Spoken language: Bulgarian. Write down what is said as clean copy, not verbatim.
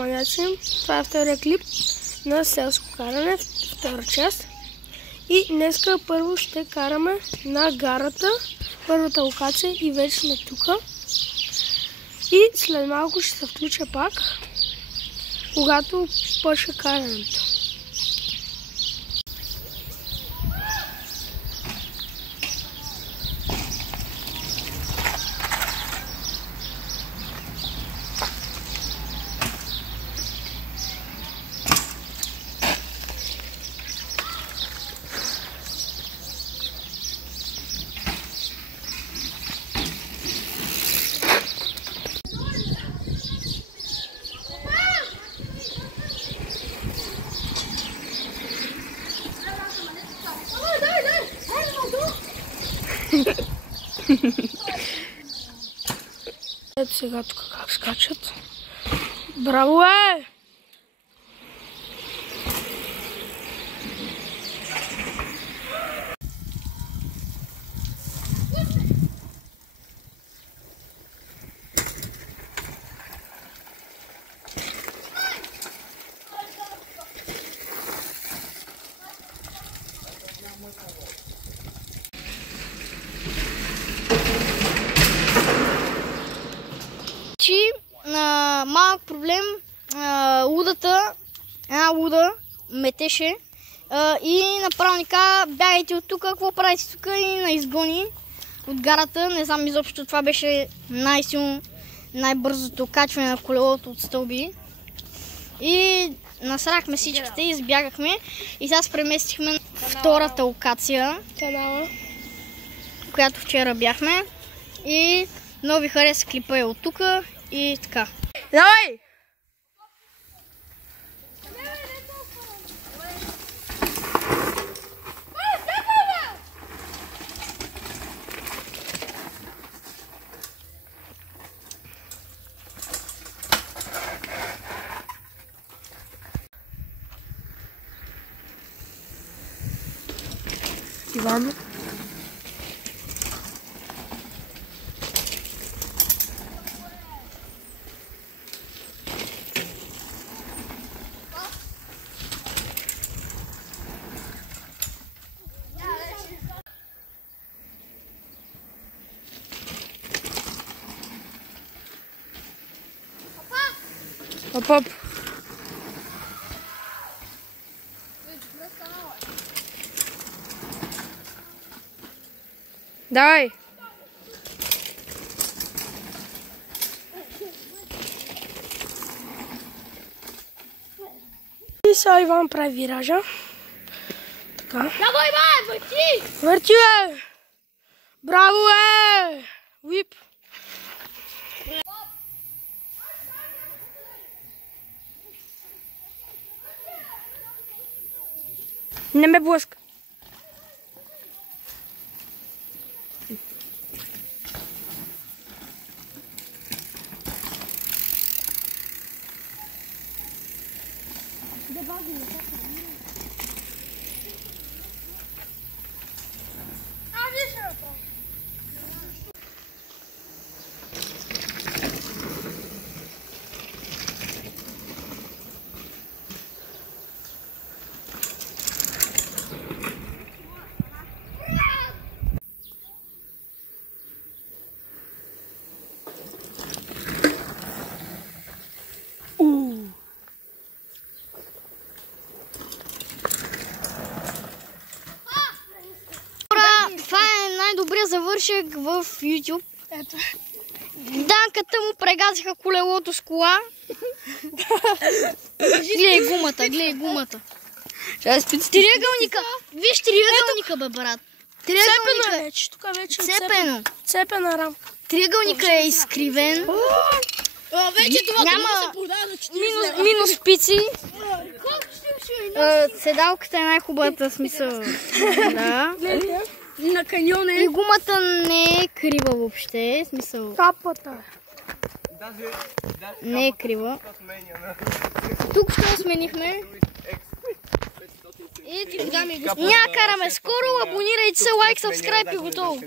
Маняци. Това е втория клип на селско каране, втора част. И днеска първо ще караме на гарата, първата локация, и вече сме тука. И след малко ще се включа пак, когато почне карането. Ето сега тук как скачат. Браво е! Малък проблем, една луда метеше и направо ни каза: бягайте от тук, какво правите тук, и на изгони от гарата. Не знам изобщо, това беше най-силно, най-бързото качване на колелото от стълби. И насрахме всичките, избягахме и сега се преместихме на втората локация, която вчера бяхме. И много ви хареса клипа е от тук и така. Давай! Иван. Оп-оп. Давай. И сега Иван прави виража. Така. Браво, Иван! Върти! Върти, бе! Браво, е! Уип! Не ме блъска. Добре завършек в YouTube. Ето. Данката му прегазиха колелото с кола. Гледай гумата, Триъгълника. Виж триъгълника, бе, брат. Цепено е вече. Тук вече цепена рамка. Триъгълника е изкривен. Вече това няма се продава за 40 минус спици. Седалката е най-хубавата, смисъл. Да. на каньона. И гумата не е крива въобще, смисъл. Капата. Не е крива. Тук ще сменихме. И ти дами и господа. Няма караме скоро, абонирайте се, лайк, сабскрайб и готово.